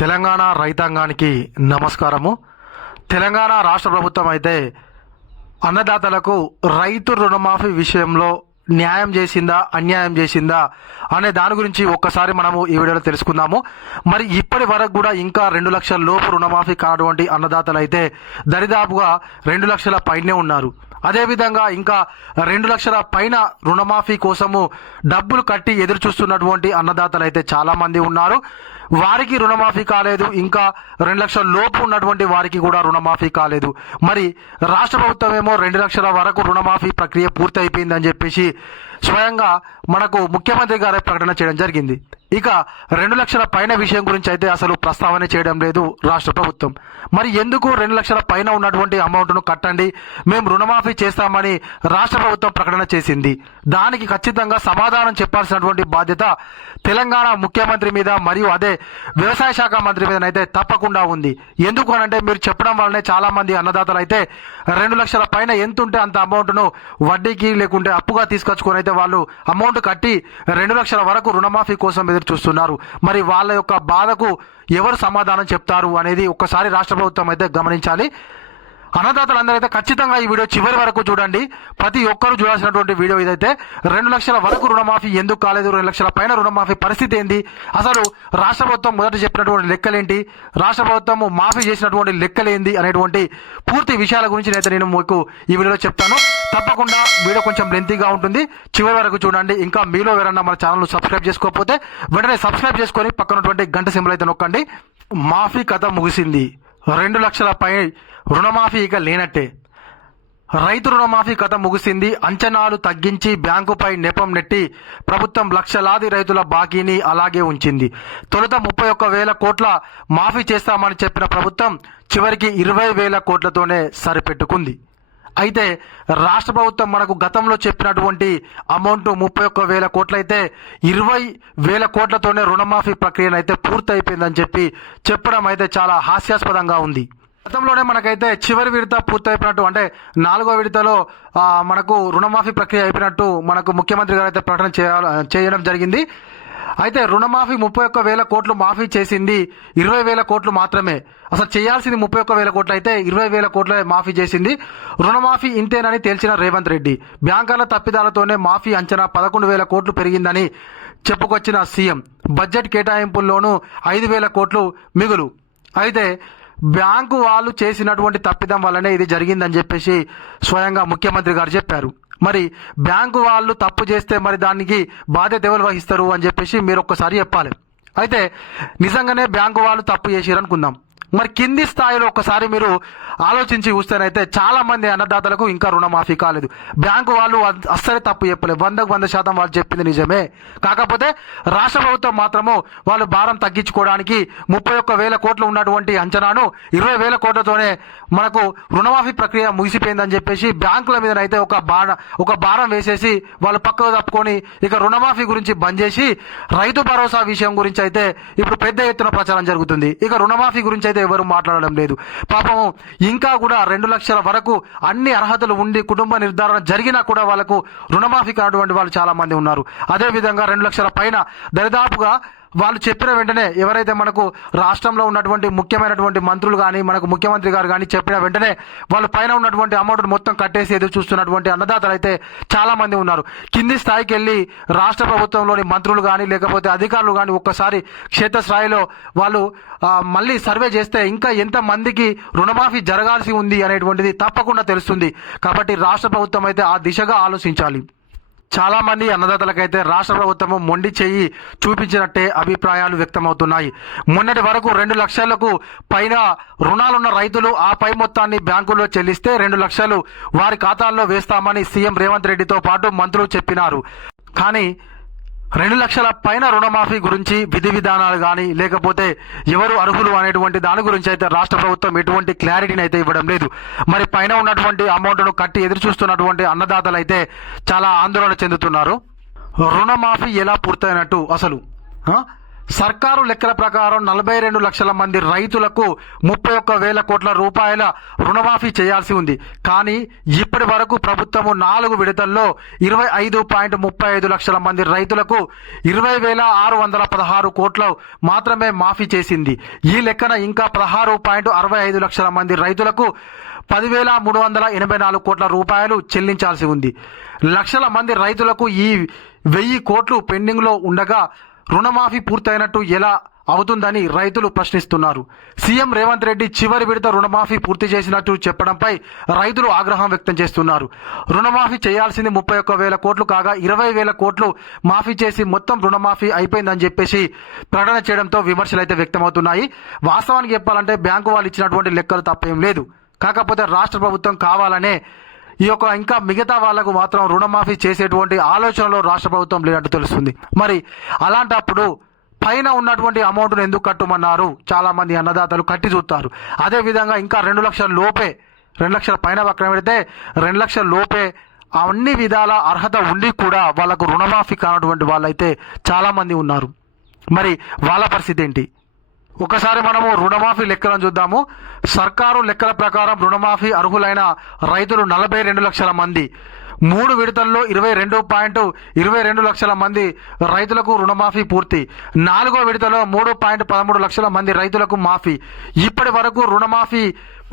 తెలంగాణ రైతాంగానికి నమస్కారము. తెలంగాణ రాష్ట్ర ప్రభుత్వం అయితే అన్నదాతలకు రైతు రుణమాఫీ విషయంలో న్యాయం చేసిందా అన్యాయం చేసిందా అనే దాని గురించి ఒక్కసారి మనము ఈ వీడియోలో తెలుసుకుందాము. మరి ఇప్పటి వరకు కూడా ఇంకా 2 లక్షల లోపు రుణమాఫీ కానటువంటి అన్నదాతలు అయితే దరిదాపుగా 2 లక్షల పైనే ఉన్నారు. అదేవిధంగా ఇంకా 2 లక్షల పైన రుణమాఫీ కోసము డబ్బులు కట్టి ఎదురు చూస్తున్నటువంటి అన్నదాతలు అయితే చాలా మంది ఉన్నారు. వారికి రుణమాఫీ కాలేదు, ఇంకా 2 లక్షల లోపు ఉన్నటువంటి వారికి కూడా రుణమాఫీ కాలేదు. మరి రాష్ట్ర ప్రభుత్వం ఏమో 2 లక్షల వరకు రుణమాఫీ ప్రక్రియ పూర్తయిపోయిందని చెప్పేసి స్వయంగా మనకు ముఖ్యమంత్రి గారే ప్రకటన చేయడం జరిగింది. ఇక 2 లక్షల పైన విషయం గురించి అయితే అసలు ప్రస్తావన చేయడం లేదు రాష్ట్ర ప్రభుత్వం. మరి ఎందుకు 2 లక్షల పైన ఉన్నటువంటి అమౌంట్ను కట్టండి, మేము రుణమాఫీ చేస్తామని రాష్ట్ర ప్రభుత్వం ప్రకటన చేసింది. దానికి ఖచ్చితంగా సమాధానం చెప్పాల్సినటువంటి బాధ్యత తెలంగాణ ముఖ్యమంత్రి మీద మరియు అదే వ్యవసాయ శాఖ మంత్రి మీదనైతే తప్పకుండా ఉంది. ఎందుకు అనంటే మీరు చెప్పడం వల్లనే చాలా మంది అన్నదాతలు అయితే 2 లక్షల పైన ఎంత ఉంటే అంత అమౌంట్ను వడ్డీకి లేకుంటే అప్పుగా తీసుకొచ్చుకొని అయితే వాళ్ళు అమౌంట్ కట్టి 2 లక్షల వరకు రుణమాఫీ కోసం ఎదురు చూస్తున్నారు. మరి వాళ్ళ యొక్క బాధకు ఎవరు సమాధానం చెప్తారు అనేది ఒక్కసారి రాష్ట్ర ప్రభుత్వం అయితే గమనించాలి. అన్నదాతలందరూ అయితే ఖచ్చితంగా ఈ వీడియో చివరి వరకు చూడండి. ప్రతి ఒక్కరూ చూడాల్సినటువంటి వీడియో ఇదైతే. 2 లక్షల వరకు రుణమాఫీ ఎందుకు కాలేదు, 2 లక్షల పైన రుణమాఫీ పరిస్థితి ఏంది, అసలు రాష్ట్ర ప్రభుత్వం మొదట చెప్పినటువంటి లెక్కలేంటి, రాష్ట్ర ప్రభుత్వం మాఫీ చేసినటువంటి లెక్కలేంది అనేటువంటి పూర్తి విషయాల గురించి నేను మీకు ఈ వీడియోలో చెప్తాను. తప్పకుండా వీడియో కొంచెం లెంతీగా ఉంటుంది, చివరి వరకు చూడండి. ఇంకా మీలో ఎవరన్నా మన ఛానల్ సబ్స్క్రైబ్ చేసుకోకపోతే వెంటనే సబ్స్క్రైబ్ చేసుకొని పక్కనటువంటి గంట సింబల్ అయితే నొక్కండి. మాఫీ కథ ముగిసింది, 2 లక్షల పై రుణమాఫీ ఇక లేనట్టే. రైతు రుణమాఫీ కథ ముగిసింది. అంచనాలు తగ్గించి బ్యాంకుపై నెపం నెట్టి ప్రభుత్వం లక్షలాది రైతుల బాకీని అలాగే ఉంచింది. తొలుత 31,000 కోట్ల మాఫీ చేస్తామని చెప్పిన ప్రభుత్వం చివరికి 20,000 కోట్లతోనే సరిపెట్టుకుంది. అయితే రాష్ట్ర ప్రభుత్వం మనకు గతంలో చెప్పినటువంటి అమౌంట్ 31,000 కోట్లయితే 20,000 కోట్లతోనే రుణమాఫీ ప్రక్రియను అయితే పూర్తయిపోయిందని చెప్పడం అయితే చాలా హాస్యాస్పదంగా ఉంది. గతంలోనే మనకైతే చివరి విడత పూర్తయిపోయినట్టు, అంటే 4వ విడతలో మనకు రుణమాఫీ ప్రక్రియ అయిపోయినట్టు మనకు ముఖ్యమంత్రి గారు అయితే ప్రకటన చేయడం జరిగింది. అయితే రుణమాఫీ 31,000 కోట్లు మాఫీ చేసింది 20,000 కోట్లు మాత్రమే. అసలు చేయాల్సింది 31,000 కోట్లు అయితే 20,000 కోట్లే మాఫీ చేసింది. రుణమాఫీ ఇంతేనని తేల్చిన రేవంత్ రెడ్డి బ్యాంకర్ల తప్పిదాలతోనే మాఫీ అంచనా 11,000 కోట్లు పెరిగిందని చెప్పుకొచ్చిన సీఎం బడ్జెట్ కేటాయింపుల్లోనూ 5,000 కోట్లు మిగులు. అయితే బ్యాంకు వాళ్ళు చేసినటువంటి తప్పిదం వల్లనే ఇది జరిగిందని చెప్పేసి స్వయంగా ముఖ్యమంత్రి గారు చెప్పారు. మరి బ్యాంకు వాళ్ళు తప్పు చేస్తే మరి దానికి బాధ్యత ఎవరు వహిస్తారు అని చెప్పేసి మీరు ఒక్కసారి చెప్పాలి. అయితే నిజంగానే బ్యాంకు వాళ్ళు తప్పు చేసారు అనుకుందాం, మరి కింది స్థాయిలో ఒకసారి మీరు ఆలోచించి చూస్తేనైతే చాలా మంది అన్నదాతలకు ఇంకా రుణమాఫీ కాలేదు. బ్యాంకు వాళ్ళు అస్సలే తప్పు చెప్పలేదు, 100% వాళ్ళు చెప్పింది నిజమే. కాకపోతే రాష్ట్ర ప్రభుత్వం మాత్రము వాళ్ళు భారం తగ్గించుకోవడానికి 31,000 కోట్లు ఉన్నటువంటి అంచనాను 20,000 కోట్లతోనే మనకు రుణమాఫీ ప్రక్రియ ముగిసిపోయిందని చెప్పేసి బ్యాంకుల మీదనైతే ఒక భారం వేసేసి వాళ్ళు పక్కకు తప్పుకొని ఇక రుణమాఫీ గురించి బంద్ చేసి రైతు భరోసా విషయం గురించి అయితే ఇప్పుడు పెద్ద ఎత్తున ప్రచారం జరుగుతుంది. ఇక రుణమాఫీ గురించి అయితే ఎవరు మాట్లాడడం లేదు. పాపము ఇంకా కూడా 2 లక్షల వరకు అన్ని అర్హతలు ఉండి కుటుంబ నిర్ధారణ జరిగినా కూడా వాళ్ళకు రుణమాఫీ కానటువంటి వాళ్ళు చాలా మంది ఉన్నారు. అదేవిధంగా 2 లక్షల పైన దరిదాపుగా వాళ్ళు చెప్పిన వెంటనే ఎవరైతే మనకు రాష్ట్రంలో ఉన్నటువంటి ముఖ్యమైనటువంటి మంత్రులు కానీ మనకు ముఖ్యమంత్రి గారు కానీ చెప్పిన వెంటనే వాళ్ళ పైన ఉన్నటువంటి అమౌంట్ మొత్తం కట్టేసి ఎదురు చూస్తున్నటువంటి అన్నదాతలు అయితే చాలా మంది ఉన్నారు. కింది స్థాయికి వెళ్ళి రాష్ట్ర ప్రభుత్వంలోని మంత్రులు కానీ లేకపోతే అధికారులు కానీ ఒక్కసారి క్షేత్రస్థాయిలో వాళ్ళు మళ్ళీ సర్వే చేస్తే ఇంకా ఎంత మందికి రుణమాఫీ జరగాల్సి ఉంది అనేటువంటిది తప్పకుండా తెలుస్తుంది. కాబట్టి రాష్ట్ర ప్రభుత్వం అయితే ఆ దిశగా ఆలోచించాలి. చాలా మంది అన్నదాతలకైతే రాష్ట్ర ప్రభుత్వము మొండి చెయ్యి చూపించినట్టే అభిప్రాయాలు వ్యక్తమవుతున్నాయి. మొన్నటి వరకు 2 లక్షలకు పైన రుణాలున్న రైతులు ఆ పై మొత్తాన్ని బ్యాంకుల్లో చెల్లిస్తే 2 లక్షలు వారి ఖాతాల్లో వేస్తామని సీఎం రేవంత్ రెడ్డితో పాటు మంత్రులు చెప్పినారు. కానీ 2 లక్షల పైన రుణమాఫీ గురించి విధి విధానాలు కానీ లేకపోతే ఎవరు అర్హులు అనేటువంటి దాని గురించి అయితే రాష్ట్ర ప్రభుత్వం ఎటువంటి క్లారిటీని అయితే ఇవ్వడం లేదు. మరి పైన ఉన్నటువంటి అమౌంట్ను కట్టి ఎదురు చూస్తున్నటువంటి అన్నదాతలు అయితే చాలా ఆందోళన చెందుతున్నారు. రుణమాఫీ ఎలా పూర్తయినట్టు, అసలు సర్కారు లెక్కల ప్రకారం 42 లక్షల మంది రైతులకు 31,000 కోట్ల రూపాయల రుణమాఫీ చేయాల్సి ఉంది. కానీ ఇప్పటి వరకు ప్రభుత్వము 4 విడతల్లో 25.35 లక్షల మంది రైతులకు 20,616 కోట్లు మాత్రమే మాఫీ చేసింది. ఈ లెక్కన ఇంకా 16.65 లక్షల మంది రైతులకు 10,384 కోట్ల రూపాయలు చెల్లించాల్సి ఉంది. లక్షల మంది రైతులకు ఈ 1,000 కోట్లు పెండింగ్లో ఉండగా రుణమాఫీ పూర్తయినట్టు ఎలా అవుతుందని రైతులు ప్రశ్నిస్తున్నారు. సీఎం రేవంత్ రెడ్డి చివరి విడత రుణమాఫీ పూర్తి చేసినట్టు చెప్పడంపై రైతులు ఆగ్రహం వ్యక్తం చేస్తున్నారు. రుణమాఫీ చేయాల్సింది 31,000 కోట్లు కాగా 20,000 కోట్లు మాఫీ చేసి మొత్తం రుణమాఫీ అయిపోయిందని చెప్పేసి ప్రకటన చేయడంతో విమర్శలు అయితే వ్యక్తమవుతున్నాయి. వాస్తవానికి చెప్పాలంటే బ్యాంకు వాళ్ళు ఇచ్చినటువంటి లెక్కలు తప్పేం లేదు. కాకపోతే రాష్ట్ర ప్రభుత్వం కావాలనే ఈ యొక్క ఇంకా మిగతా వాళ్లకు మాత్రం రుణమాఫీ చేసేటువంటి ఆలోచనలో రాష్ట్ర ప్రభుత్వం లేనట్టు తెలుస్తుంది. మరి అలాంటప్పుడు పైన ఉన్నటువంటి అమౌంట్ను ఎందుకు కట్టమన్నారు? చాలా మంది అన్నదాతలు కట్టి చూస్తారు. అదేవిధంగా ఇంకా 2 లక్షల లోపే, 2 లక్షల పైన పక్కన పెడితే 2 లక్షల లోపే అన్ని విధాల అర్హత ఉండి కూడా వాళ్ళకు రుణమాఫీ కానటువంటి వాళ్ళైతే చాలా మంది ఉన్నారు. మరి వాళ్ళ పరిస్థితి ఏంటి? ఒకసారి మనము రుణమాఫీ లెక్కలను చూద్దాము. సర్కారు లెక్కల ప్రకారం రుణమాఫీ అర్హులైన రైతులు 42 లక్షల మంది. 3 విడతల్లో 22.22 లక్షల మంది రైతులకు రుణమాఫీ పూర్తి. 4వ విడతలో 3.13 లక్షల మంది రైతులకు మాఫీ. ఇప్పటి వరకు రుణమాఫీ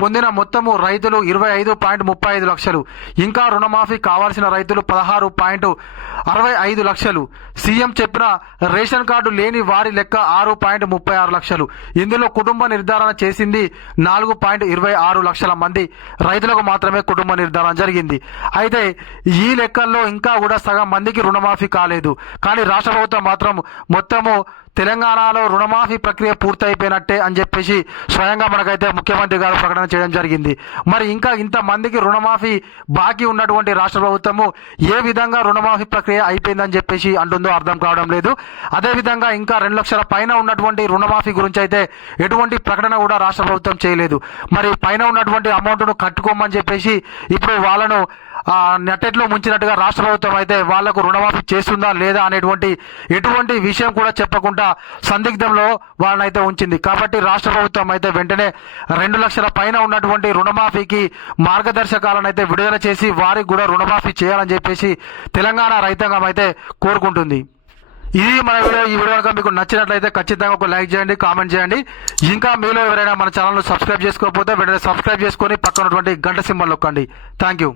పొందిన మొత్తము రైతులు 25.35 లక్షలు. ఇంకా రుణమాఫీ కావాల్సిన రైతులు 16.65 లక్షలు. సీఎం చెప్పిన రేషన్ కార్డు లేని వారి లెక్క 6.36 లక్షలు. ఇందులో కుటుంబ నిర్ధారణ చేసింది 4.26 లక్షల మంది రైతులకు మాత్రమే కుటుంబ నిర్ధారణ జరిగింది. అయితే ఈ లెక్కల్లో ఇంకా కూడా సగం మందికి రుణమాఫీ కాలేదు. కానీ రాష్ట్ర ప్రభుత్వం మాత్రం మొత్తము తెలంగాణలో రుణమాఫీ ప్రక్రియ పూర్తయిపోయినట్టే అని చెప్పేసి స్వయంగా మనకైతే ముఖ్యమంత్రి గారు ప్రకటన చేయడం జరిగింది. మరి ఇంకా ఇంతమందికి రుణమాఫీ బాకీ ఉన్నటువంటి రాష్ట్ర ప్రభుత్వము ఏ విధంగా రుణమాఫీ ప్రక్రియ అయిపోయిందని చెప్పేసి అంటుందో అర్థం కావడం లేదు. అదేవిధంగా ఇంకా 2 లక్షల పైన ఉన్నటువంటి రుణమాఫీ గురించి అయితే ఎటువంటి ప్రకటన కూడా రాష్ట్ర ప్రభుత్వం చేయలేదు. మరి పైన ఉన్నటువంటి అమౌంట్ను కట్టుకోమని చెప్పేసి ఇప్పుడు వాళ్ళను నెట్టెట్లో ముంచినట్టుగా రాష్ట్ర ప్రభుత్వం అయితే వాళ్లకు రుణమాఫీ చేస్తుందా లేదా అనేటువంటి ఎటువంటి విషయం కూడా చెప్పకుండా సందిగ్ధంలో వాళ్ళనైతే ఉంచింది. కాబట్టి రాష్ట్ర ప్రభుత్వం అయితే వెంటనే 2 లక్షల పైన ఉన్నటువంటి రుణమాఫీకి మార్గదర్శకాలను అయితే విడుదల చేసి వారికి కూడా రుణమాఫీ చేయాలని చెప్పేసి తెలంగాణ రైతాంగం అయితే కోరుకుంటుంది. ఇది మన వీడియో. ఈ వీడియో కనుక మీకు నచ్చినట్లయితే ఖచ్చితంగా ఒక లైక్ చేయండి, కామెంట్ చేయండి. ఇంకా మీలో ఎవరైనా మన ఛానల్ను సబ్స్క్రైబ్ చేసుకోకపోతే వెంటనే సబ్స్క్రైబ్ చేసుకొని పక్కనటువంటి గంట సింబల్ నొక్కండి. Thank you.